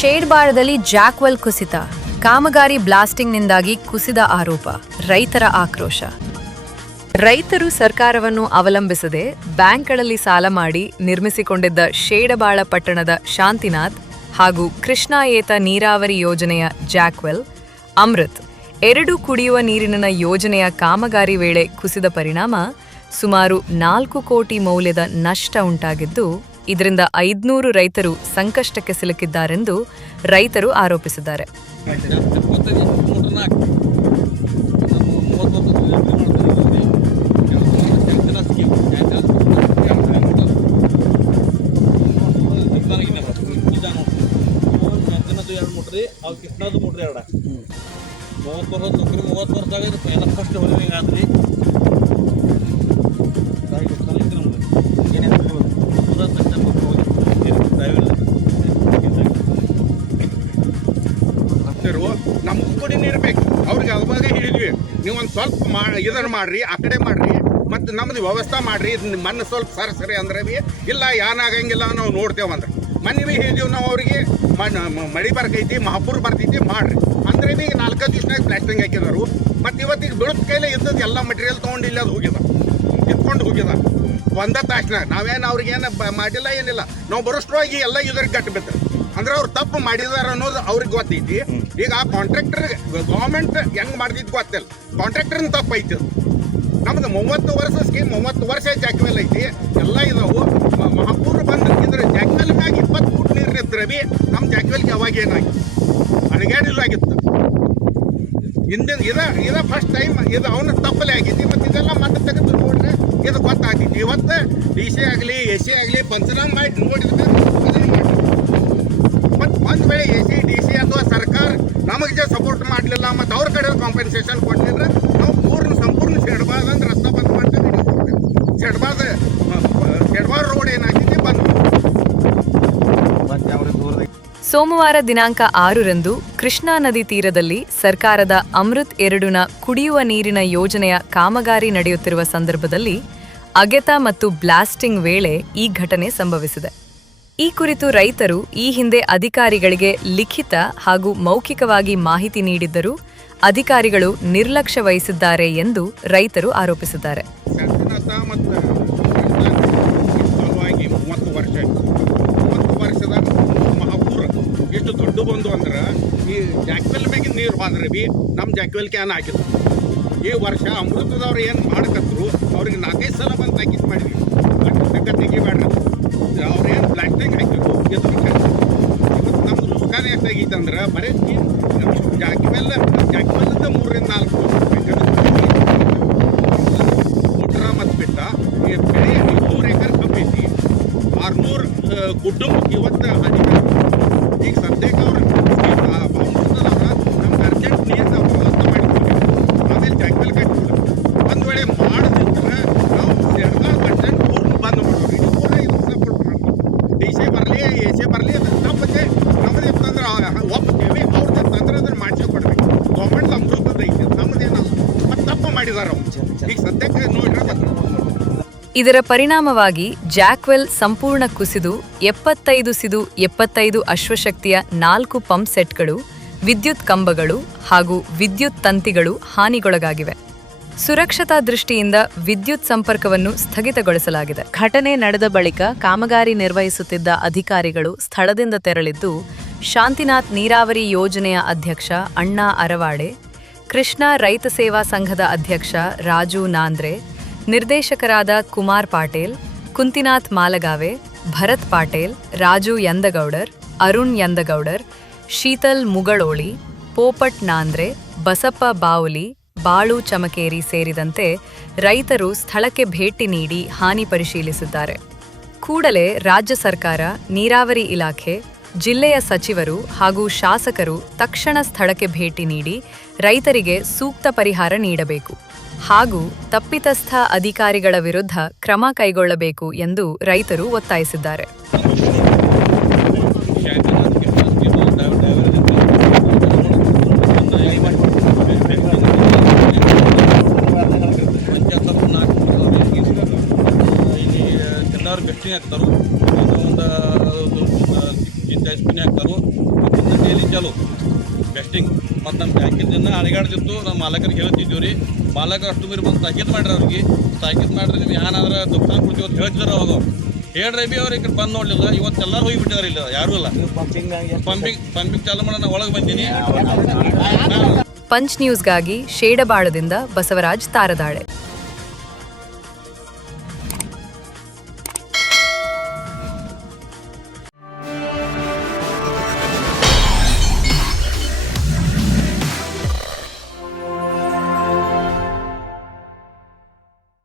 ಶೇಡ್ಬಾಳದಲ್ಲಿ jackwell ಕುಸಿತ, ಕಾಮಗಾರಿ ಬ್ಲಾಸ್ಟಿಂಗ್ನಿಂದಾಗಿ ಕುಸಿದ ಆರೋಪ, ರೈತರ ಆಕ್ರೋಶ. ರೈತರು ಸರ್ಕಾರವನ್ನು ಅವಲಂಬಿಸದೆ ಬ್ಯಾಂಕ್ಗಳಲ್ಲಿ ಸಾಲ ಮಾಡಿ ನಿರ್ಮಿಸಿಕೊಂಡಿದ್ದ ಶೇಡಬಾಳ ಪಟ್ಟಣದ ಶಾಂತಿನಾಥ್ ಹಾಗೂ ಕೃಷ್ಣಾಯೇತ ನೀರಾವರಿ ಯೋಜನೆಯ ಜಾಕ್ವೆಲ್, ಅಮೃತ್ ಎರಡು ಕುಡಿಯುವ ನೀರಿನ ಯೋಜನೆಯ ಕಾಮಗಾರಿ ವೇಳೆ ಕುಸಿದ ಪರಿಣಾಮ ಸುಮಾರು 4 ಕೋಟಿ ಮೌಲ್ಯದ ನಷ್ಟ ಉಂಟಾಗಿದ್ದು, ಇದರಿಂದ 500 ರೈತರು ಸಂಕಷ್ಟಕ್ಕೆ ಸಿಲುಕಿದ್ದಾರೆಂದು ರೈತರು ಆರೋಪಿಸಿದ್ದಾರೆ. ನಮಗೂ ಕೂಡ ನೀರು ಬೇಕು. ಅವ್ರಿಗೆ ಅವಾಗ ಹೇಳಿದ್ವಿ, ನೀವು ಒಂದು ಸ್ವಲ್ಪ ಇದನ್ನು ಮಾಡ್ರಿ, ಆ ಕಡೆ ಮಾಡ್ರಿ, ಮತ್ತು ನಮ್ದು ವ್ಯವಸ್ಥೆ ಮಾಡ್ರಿ, ಮಣ್ಣು ಸ್ವಲ್ಪ ಸರಿ ಅಂದ್ರೆ ಭೀ ಇಲ್ಲ, ಏನಾಗಂಗಿಲ್ಲ ನಾವು ನೋಡ್ತೇವಂದ್ರೆ ಮೊನ್ನೆ ಭೀ ಹೇಳಿದೀವಿ ನಾವು ಅವ್ರಿಗೆ. ಮಳೆ ಬರ್ತೈತಿ, ಮಹಾಪೂರ್ ಬರ್ತೈತಿ, ಮಾಡ್ರಿ ಅಂದ್ರೆ ಭೀ 4 ದಿವ್ಸನಾಗ ಪ್ಲಾಸ್ಟಿಂಗ್ ಹಾಕಿದರು. ಮತ್ತು ಇವತ್ತಿಗೆ ಬೀಳದ ಕೈಲೇ ಇದ್ದದ್ದು ಎಲ್ಲ ಮಟೀರಿಯಲ್ ತೊಗೊಂಡು ಇಲ್ಲ ಅದು ಹೋಗ್ಯದ, ಇಟ್ಕೊಂಡು ಹೋಗ್ಯದ ಒಂದ ತಾಸ್ನಾಗ. ನಾವೇನು ಅವ್ರಿಗೇನು ಮಾಡಿಲ್ಲ, ಏನಿಲ್ಲ, ನಾವು ಬರೋಷ್ಟ್ರವಾಗಿ ಎಲ್ಲ ಇದ್ರಿಗೆ ಗಟ್ಟು ಬಿದ್ದರು. ಅಂದ್ರೆ ಅವ್ರು ತಪ್ಪು ಮಾಡಿದಾರ ಅನ್ನೋದು ಅವ್ರಿಗೆ ಗೊತ್ತೈತಿ. ಈಗ ಆ ಕಾಂಟ್ರಾಕ್ಟರ್ ಗೌರ್ಮೆಂಟ್ ಹೆಂಗ್ ಮಾಡ್ತಿದ್ದು ಗೊತ್ತಿಲ್ಲ, ಕಾಂಟ್ರಾಕ್ಟರ್ನ ತಪ್ಪು ಐತಿ. ನಮ್ದು 30 ವರ್ಷ ಸ್ಕೀಮ್, 30 ವರ್ಷ ಜಾಕ್ವೆಲ್ ಐತಿ, ಎಲ್ಲ ಇದಾವು. ಮಹಾಪೂರ್ ಬಂದು ಇದ್ರೆ ಜಾಕ್ವೆಲ್ ಮ್ಯಾಗ 20 ಫುಟ್ ನೀರು ನಿಂತ್ರೆ ಭೀ ನಮ್ಮ ಜಾಕ್ವೆಲ್ಗೆ ಅವಾಗ ಏನಾಗಿತ್ತು, ಅಣಗಾಡಿಲ್ಲ ಆಗಿತ್ತು. ಹಿಂದಿನ ಇದ ಫಸ್ಟ್ ಟೈಮ್ ಇದು ಅವನ ತಪ್ಪಲೇ ಆಗೈತಿ. ಮತ್ತು ಇದೆಲ್ಲ ಮತ್ತೆ ತೆಗೆದು ನೋಡ್ರೆ ಇದು ಗೊತ್ತಾಗ್ತೈತಿ. ಇವತ್ತು DC ಆಗಲಿ AC ಆಗಲಿ ಪಂಚನಾಮ ಮಾಡಿ ನೋಡಿದ್ರೆ ಮತ್ತು ಒಂದು ವೇಳೆ AC DC ಅಥವಾ ಸರ್ಕಾರ ನಮಗೆ ಸಪೋರ್ಟ್ ಮಾಡಲಿಲ್ಲ, ಮತ್ತು ಅವ್ರ ಕಡೆ ಕಾಂಪೆನ್ಸೇಷನ್ ಕೊಟ್ಟಿದ್ರೆ ನಾವು ಸಂಪೂರ್ಣ ಶೆಡ್ಬಾರ್ದಂದ್ರೆ ರಸ್ತೆ ಬಂದ್ ಮಾಡ್ತೇವೆ. ಶೆಡ್ಬಾರ್ ರೋಡ್ ಏನಾಗಿದೆ ಬಂದು. ಸೋಮವಾರ ದಿನಾಂಕ 6ರಂದು ಕೃಷ್ಣಾ ನದಿ ತೀರದಲ್ಲಿ ಸರ್ಕಾರದ ಅಮೃತ್ 2ನ ಕುಡಿಯುವ ನೀರಿನ ಯೋಜನೆಯ ಕಾಮಗಾರಿ ನಡೆಯುತ್ತಿರುವ ಸಂದರ್ಭದಲ್ಲಿ ಅಗೆತ ಮತ್ತು ಬ್ಲಾಸ್ಟಿಂಗ್ ವೇಳೆ ಈ ಘಟನೆ ಸಂಭವಿಸಿದೆ. ಈ ಕುರಿತು ರೈತರು ಈ ಹಿಂದೆ ಅಧಿಕಾರಿಗಳಿಗೆ ಲಿಖಿತ ಹಾಗೂ ಮೌಖಿಕವಾಗಿ ಮಾಹಿತಿ ನೀಡಿದ್ದರೂ ಅಧಿಕಾರಿಗಳು ನಿರ್ಲಕ್ಷ್ಯ ವಹಿಸಿದ್ದಾರೆ ಎಂದು ರೈತರು ಆರೋಪಿಸಿದ್ದಾರೆ. 30 ವರ್ಷದ ಮಹಾಪೂರ್ ಎಷ್ಟು ದೊಡ್ಡ ಬಂದು ಅಂದ್ರೆ ಈ ಜಾಕ್ವೆಲ್ ಮ್ಯಾಗಿನ ನೀರು ಬಂದ್ರೆ ಭೀ ನಮ್ಮ ಜಾಕ್ವೆಲ್ ಕ್ಯಾನ್ ಹಾಕಿದ್ರು. ಈ ವರ್ಷ ಅಮೃತದವ್ರು ಏನು ಮಾಡಕತ್ರು, ಅವ್ರಿಗೆ 4-5 ಸಲ ಬಂದು ತಾಕೀತು ಮಾಡಿದ್ವಿ, ತೆಗಿಬೇಡ್ರಿ. ಅವ್ರೇನು ಪ್ಲಾಸ್ಟಿಂಗ್ ಹಾಕಿದ್ರು ಎದುರು ಇವತ್ತು ನಮ್ದು ನುಕ್ಸಾನ ಎಷ್ಟಾಗೈತೆ ಅಂದ್ರೆ ಬರೀ ಜಾಕ್ವೆಲ್ 3-4 ಮುಟ್ರ ಮತ್ತು ಬಿಟ್ಟ ಈ ಬೆಳೆ 100 ಎಕರೆ ಕಬ್ಬೈತಿ, 600 ಕುಟುಂಬ ಇವತ್ತು ಈಗ ಸದ್ಯಕ್ಕೆ ಅವ್ರು ನಮ್ಗೆ ಅರ್ಜೆಂಟ್ ನೀರಿನ ವ್ಯವಸ್ಥೆ ಮಾಡಿಕೊಡ್ತೀವಿ. ಆಮೇಲೆ ಜಾಕ್ವೆಲ್ ಕಟ್ಟಿದ್ರು. ಒಂದು ವೇಳೆ ಮಾಡದಿದ್ರೆ ನಾವು ಬಟ್ಟೆಂಟ್ ಪೂರ್ಣ ಬಂದ್ ಮಾಡೋರು. ಇದು ಪೂರ ಇದು ಸಪೋರ್ಟ್ ಮಾಡ್ತೀವಿ. DC ಬರಲಿ AC ಬರಲಿ, ಅದು ತಪ್ಪತ್ತೆ ನಮ್ಮದು ಇತ್ತಂದ್ರೆ ಒಪ್ತೇವೆ, ಅವ್ರದ್ದು ಇತ್ತಂದ್ರೆ ಅದನ್ನು ಮಾಡಿಸಿ ಕೊಡ್ಬೇಕು. ಗೌರ್ಮೆಂಟ್ ಅಮೃತದ ಐತಿ, ನಮ್ಮದೇನಲ್ಲ. ಮತ್ತು ತಪ್ಪು ಮಾಡಿದಾರೆ ಈಗ ಸದ್ಯಕ್ಕೆ ನೋಡ್ರೆ ಗೊತ್ತು. ಇದರ ಪರಿಣಾಮವಾಗಿ ಜಾಕ್ವೆಲ್ ಸಂಪೂರ್ಣ ಕುಸಿದು 75 ಅಶ್ವಶಕ್ತಿಯ 4 ಪಂಪ್ ಸೆಟ್ಗಳು, ವಿದ್ಯುತ್ ಕಂಬಗಳು ಹಾಗೂ ವಿದ್ಯುತ್ ತಂತಿಗಳು ಹಾನಿಗೊಳಗಾಗಿವೆ. ಸುರಕ್ಷತಾ ದೃಷ್ಟಿಯಿಂದ ವಿದ್ಯುತ್ ಸಂಪರ್ಕವನ್ನು ಸ್ಥಗಿತಗೊಳಿಸಲಾಗಿದೆ. ಘಟನೆ ನಡೆದ ಬಳಿಕ ಕಾಮಗಾರಿ ನಿರ್ವಹಿಸುತ್ತಿದ್ದ ಅಧಿಕಾರಿಗಳು ಸ್ಥಳದಿಂದ ತೆರಳಿದ್ದು, ಶಾಂತಿನಾಥ್ ನೀರಾವರಿ ಯೋಜನೆಯ ಅಧ್ಯಕ್ಷ ಅಣ್ಣಾ ಅರವಾಡೆ, ಕೃಷ್ಣಾ ರೈತ ಸೇವಾ ಸಂಘದ ಅಧ್ಯಕ್ಷ ರಾಜು ನಾಂದ್ರೆ, ನಿರ್ದೇಶಕರಾದ ಕುಮಾರ್ ಪಾಟೇಲ್, ಕುಂತಿನಾಥ್ ಮಾಲಗಾವೆ, ಭರತ್ ಪಾಟೇಲ್, ರಾಜು ಯಂದಗೌಡರ್, ಅರುಣ್ ಯಂದಗೌಡರ್, ಶೀತಲ್ ಮುಗಳೋಳಿ, ಪೋಪಟ್ ನಾಂದ್ರೆ, ಬಸಪ್ಪ ಬಾವುಲಿ, ಬಾಳು ಚಮಕೇರಿ ಸೇರಿದಂತೆ ರೈತರು ಸ್ಥಳಕ್ಕೆ ಭೇಟಿ ನೀಡಿ ಹಾನಿ ಪರಿಶೀಲಿಸಿದ್ದಾರೆ. ಕೂಡಲೇ ರಾಜ್ಯ ಸರ್ಕಾರ, ನೀರಾವರಿ ಇಲಾಖೆ, ಜಿಲ್ಲೆಯ ಸಚಿವರು ಹಾಗೂ ಶಾಸಕರು ತಕ್ಷಣ ಸ್ಥಳಕ್ಕೆ ಭೇಟಿ ನೀಡಿ ರೈತರಿಗೆ ಸೂಕ್ತ ಪರಿಹಾರ ನೀಡಬೇಕು ಹಾಗೂ ತಪ್ಪಿತಸ್ಥ ಅಧಿಕಾರಿಗಳ ವಿರುದ್ಧ ಕ್ರಮ ಕೈಗೊಳ್ಳಬೇಕು ಎಂದು ರೈತರು ಒತ್ತಾಯಿಸಿದ್ದಾರೆ. ಎಲ್ಲರೂ ಬೆಸ್ಟಿಂಗ್ ಆಗ್ತಾರೆ. ಒಂದು 40-40 ಪಿನ್ ಹಾಕ್ತಾರೋ ಮತ್ತು ಡೈಲಿ ಚಾಲು ಬೆಸ್ಟಿಂಗ್ ಮತ್ತು ನಮ್ಮ ತಾಕೀತ್ ದಿನ ಅಣಿಗಾಡ್ತಿತ್ತು ನಮ್ಮ ಮಾಲಕರಿಗೆ ಹೇಳ್ತಿದ್ದೀವಿ ರೀ ಮಾಲಕರು ಅಷ್ಟು ಮೀರಿ ಬಂದು ತಾಕೀತ್ ಮಾಡ್ರಿ ಅವ್ರಿಗೆ ತಾಕೀತ್ ಮಾಡ್ರಿ ನೀವು ಏನಾದ್ರೆ ದುಕಾನ ಕೊಡ್ತೀವಿ ಅಂತ ಹೇಳ್ತಿದ್ರು ಅವಾಗ ಹೇಳ್ರಿ ಬಿ ಅವ್ರು ಈ ಕಡೆ ಬಂದು ನೋಡಲಿಲ್ಲ ಇವತ್ತೆಲ್ಲರೂ ಹೋಗಿಬಿಟ್ಟಿದ್ದಾರೆ ಇಲ್ಲ ಯಾರೂ ಇಲ್ಲ ಪಂಪಿಂಗ್ ಚಾಲು ಮಾಡೋಣ ಒಳಗೆ ಬಂದೀನಿ. ಪಂಚ್ ನ್ಯೂಸ್ಗಾಗಿ ಶೇಡಬಾಳದಿಂದ ಬಸವರಾಜ್ ತಾರದಾಳೆ.